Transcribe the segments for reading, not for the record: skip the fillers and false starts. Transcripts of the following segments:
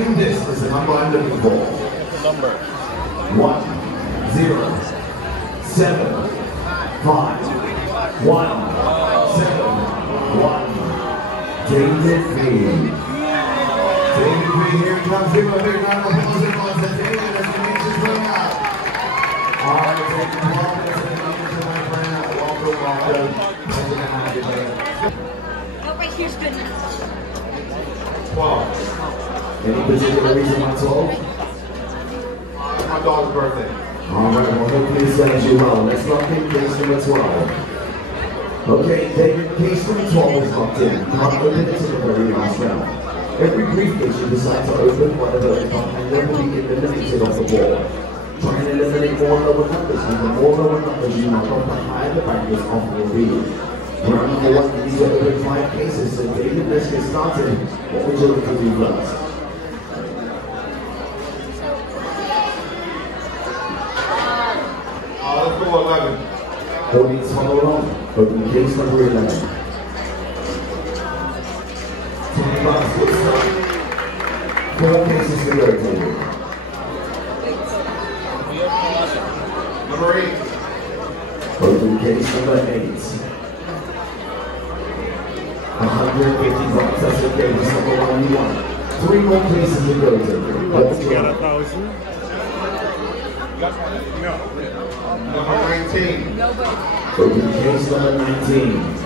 And this is the number I'm looking for. Number 1, 0, 7, 5, 1, 7, 1. David V. David V, here he comes. Give him a big round of applause and applause to David as the nation's going out. All right, take 12 minutes and the nation, my friend. Welcome, welcome. Pleasure to have you there. Oh, right here's good. 12. Any particular reason why 12? My daughter's birthday. All right, well, hopefully it serves you well. Let's lock in case number 12. Okay, David, case number 12 is locked in. You can't open it to the very last round. Every briefcase you decide to open, whatever is on hand will be eliminated off the board. Try and eliminate more lower numbers, and the more lower numbers you knock off, the higher the bracket offer will be. Round number 1, you need to open 5 cases, so David, let's get started. What would you like to do first? Let's go 11. Audience, follow along. Open case number 11. 20 bucks, good start. 4 cases to go, David. Number 8. Open case number 8. 150 bucks, that's okay, that's number 1 you want. 3 more cases to go, David. Let's go. 1,000. No. Number 19. Open case number 19.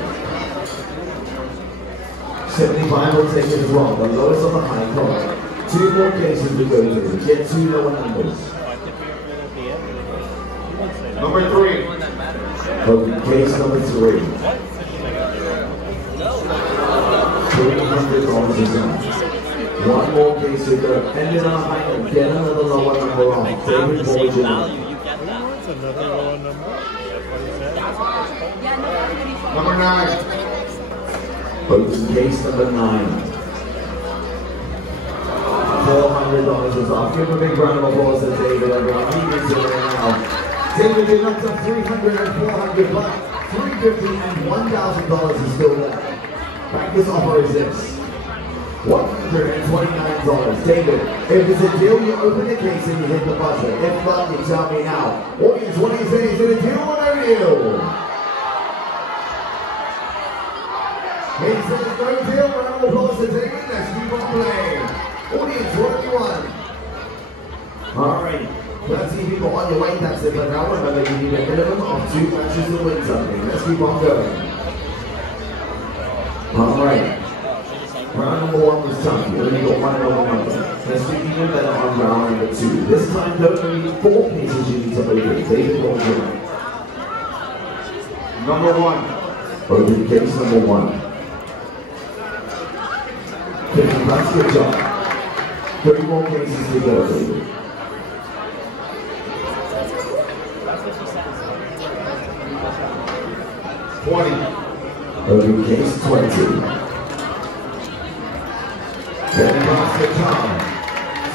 75 will take it as well, the lowest on the high card. 2 more cases to go, David. Get 2 lower numbers. Number 3. Open case number 3. $300 is up. 1 more case to go. End it on a high note. Get another lower number off. David, what would you like? Another lower number. Number 9. Open case number 9. $400 is off. Give a big round of applause to David, everyone. He is in there now. David, you knocked up 300 and 400 bucks. $350 and $1,000 is still there. Practice offer is this. $129. David, if it's a deal, you open the case and you hit the buzzer. If not, you tell me now. Audience, what do you say? Is it a deal or no deal? He says no deal. Round of applause to David. Let's keep on playing. Audience, what do you want? All right. 30 people on your way, that's it. But now remember, you need a minimum of 2 matches to win something. Let's keep on going. All right. Round number 1 was tough. You only got 1 lower number. Let's do even better on round number 2. This time, don't only 4 cases you need to open. David, what would you like? Number 1. Open case number 1. 50 bucks, good job. 30 more cases to go, David. Open case 20. Then across the top.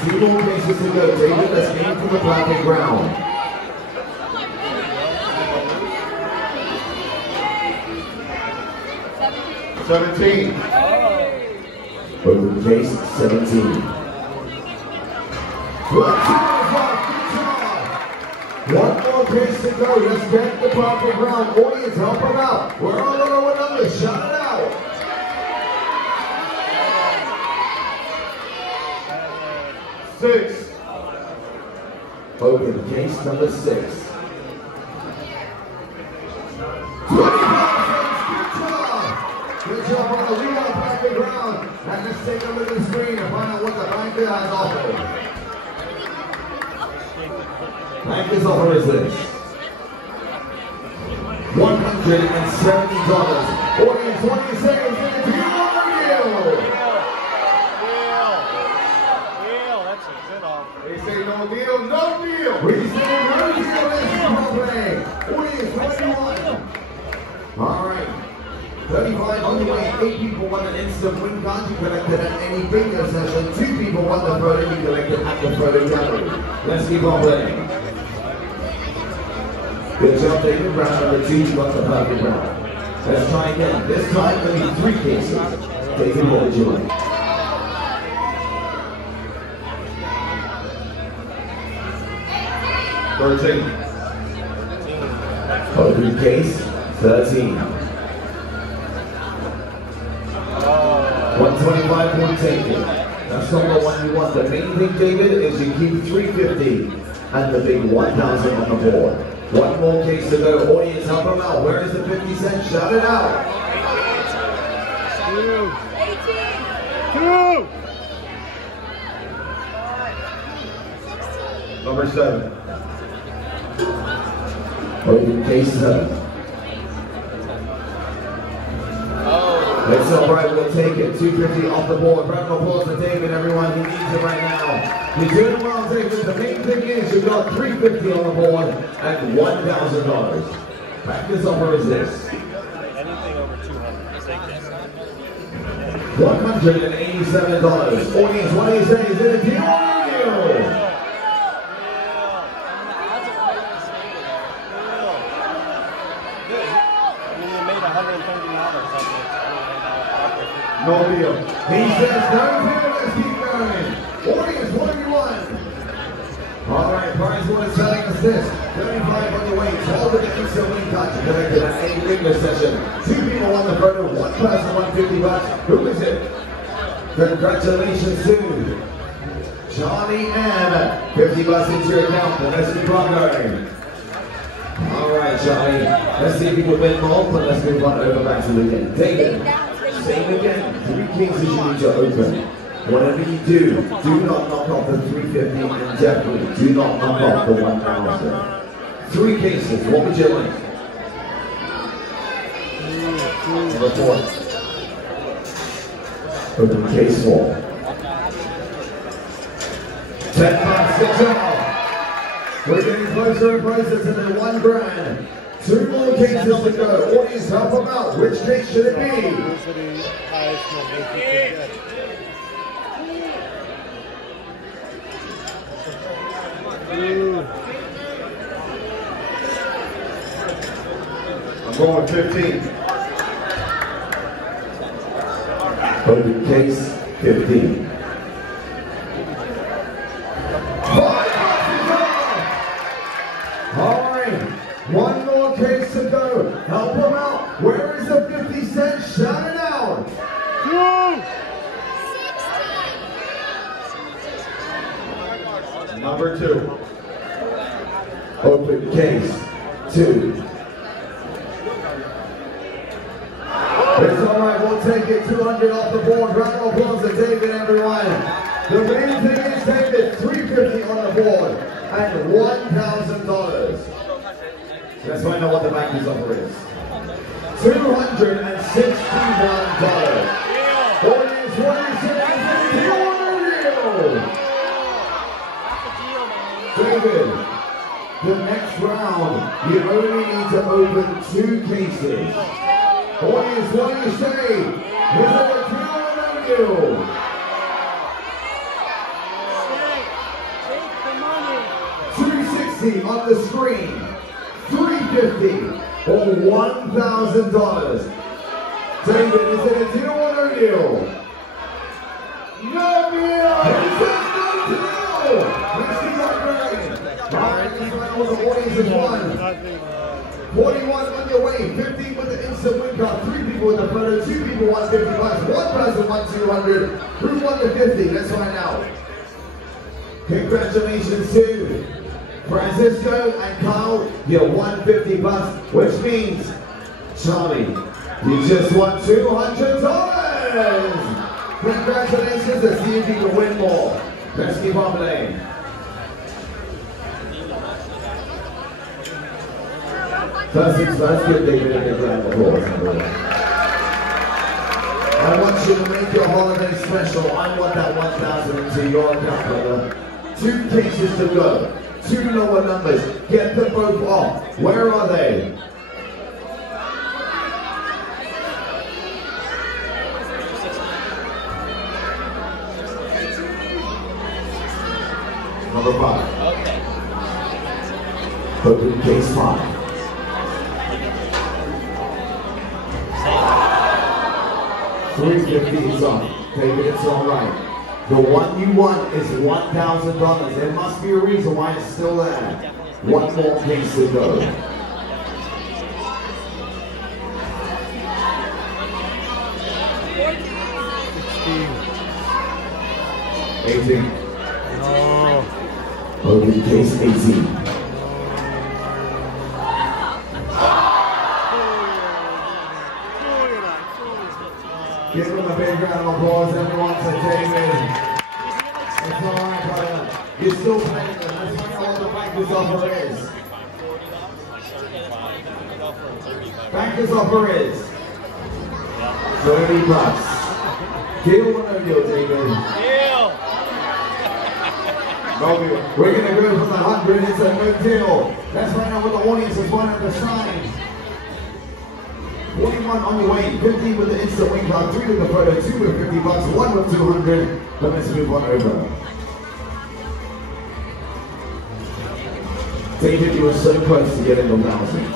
2 more cases to go. David, let's aim for the black and brown. 17. Open case 17. Good job. 1 more case to go. Let's get the black and brown. Audience, help them out. We're on the lower numbers. Shout it out. 6. Open case number 6. 20 Good job on the lead off back and ground. Now let's take a look at the screen and find out what the bank has offered. Banker's offer is this. $170. Audience, what do you say? Is it a deal or no deal? Deal. That's a good offer. They say no deal, no deal. We say no deal is play. Audience, what do you want? All right. 35 on the way. 8 people won an instant win card you collected at any bingo session. 2 people won the photo you collected at the photo gallery. Let's keep on playing. Good job, David. Round number 2, you got the perfect round. Let's try again. This time, only 3 cases. David, what would you like? 13. Open case 13. 125 will take it. That's not the one you want. The main thing, David, is you keep 350 and the big 1,000 on the board. One more case to go. Audience, help them out. Where is the 50 cents? Shout it out. 2. Number 7. Open case 7. That's all right, we'll take it. 250 off the board. Round of applause to David, everyone. He needs it right now. You're doing well, David. The main thing is you've got 350 on the board and $1,000. Practice offer is this. Anything over 200. Take this. $187. Audience, what do you say? Is it a deal or a deal? No deal. He says no deal, let's keep going. Audience, what do you want? All right, prize one is telling us this. 35 on the way, 12 of the instant win cards are connected at any English session. 2 people on the photo, 1 person, $150. Who is it? Congratulations to Charlie M. $50 into your account, the rest of the going. All right, Charlie. Let's see if we can win more, but let's move on over back to the game. David. Same again, 3 cases you need to open. Whatever you do not knock off the 350 and definitely do not knock off the 1,000. 3 cases, what would you like? Number 4. Open case 4. 10 bucks, 6 off. We're getting closer and closer to the $1,000. 2 more cases to go. Audience, help them out. Which case should it be? I'm going 15. Open case 15. All right, 1 more case to go. Help them out. Where is the 50 cents? Shout it out. 2. Number 2. Open case 2. It's all right, we'll take it. 200 off the board. Round of applause to David, everyone. The main thing is, David, 350 on the board and $1,000. Let's find out what the backers offer is. $261. Audience, what is it? David, the next round, you only need to open 2 cases. Audience, what do you say? Is it a deal or no deal? Take the money. 260 on the screen, 350 or $1,000. David, is it a deal or no deal? No deal! He says no deal! Let's keep that going. All right, let's find out what the audience has won. 41 on your way, 15 with the instant win card, 3 people with the photo, 2 people won $50, 1 person won $200. Who won the 50? Let's find out. Congratulations to Francisco and Carl, you won $50, which means, Charlie, you just won $200. Congratulations, let's see if you can win more. Let's keep on playing. First things first, give David a big round of applause. I want you to make your holiday special. I want that 1,000 into your account, brother. 2 cases to go. 2 lower numbers. Get them both off. Where are they? Number 5. Open case 5. 350 is on. David, it's all right. The one you want is $1,000. There must be a reason why it's still there. One more case to go. 18. No. Open case 18. Give him a big round of applause, everyone, to David. It's alright, brother. You're still playing them. Let's find out what the banker's offer is. Banker's offer is $30. Deal or no deal, David? Deal. No deal. We're going to go from the 100. It's a no deal. Let's find out what the audience is one at the side. 41 on the way, 50 with the instant wing card, 3 with the photo, 2 with $50, 1 with 200. But let's move on over. David, you were so close to getting the 1,000.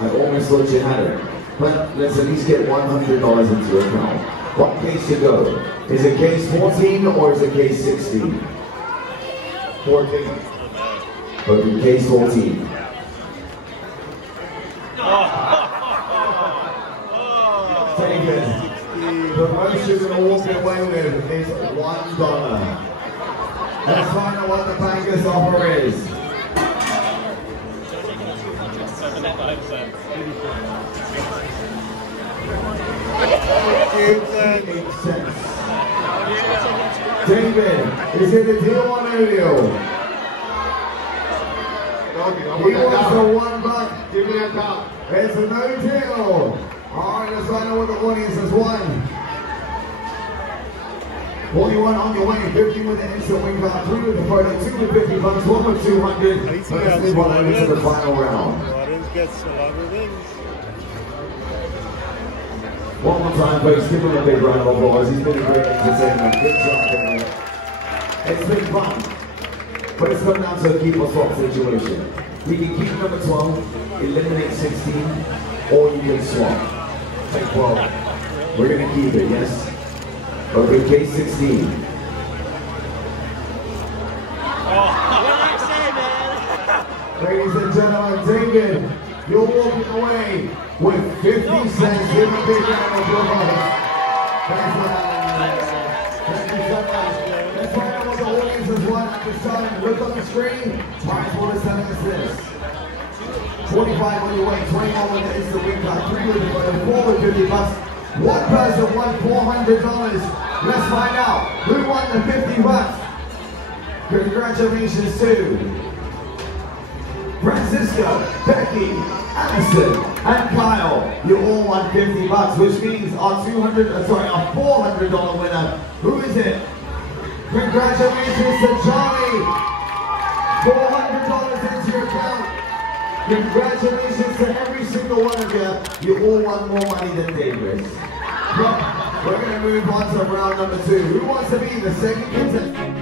I almost thought you had it. But let's at least get $100 into your account. What case to go? Is it case 14 or is it case 16? 14. Okay, case 14. David, the most you're going to walk away with is $1. Let's find out what the banker's offer is. 8 cents. David, is it a deal or no deal? He wants the $1. Give me that top. It's a no deal. Alright, let's find out what the audience has won. 41 on your way, 50 with the instant wing card, 3 with the photo, 2 with $50, 1 with 200. Let's move on over to the final round. Audience gets a lot of wings. One more time, folks, give him a big round of applause. He's been a great entertainment. Good job, David. It's been fun, but it's come down to a keep or swap situation. We can keep number 12, eliminate 16, or you can swap. Take 12. We're going to keep it, yes? Okay, case 16. Ladies and gentlemen, David, you're walking away with 50 cents. Give him a big round of applause. Thanks for having me. Thank you so much. Let's find out what the audience has won at this time. Look on the screen. Prize pool is telling us this. 45 on your way, 21 with the instant wing card, 3 with the photo, 4 with $50. One person won $400. Let's find out who won the $50. Congratulations to Francisco, Becky, Allison, and Kyle. You all won $50, which means our $400 winner. Who is it? Congratulations to Charlie. $400 into your account. Congratulations to every single one of you. You all won more money than David. We're going to move on to round number 2. Who wants to be the second contestant?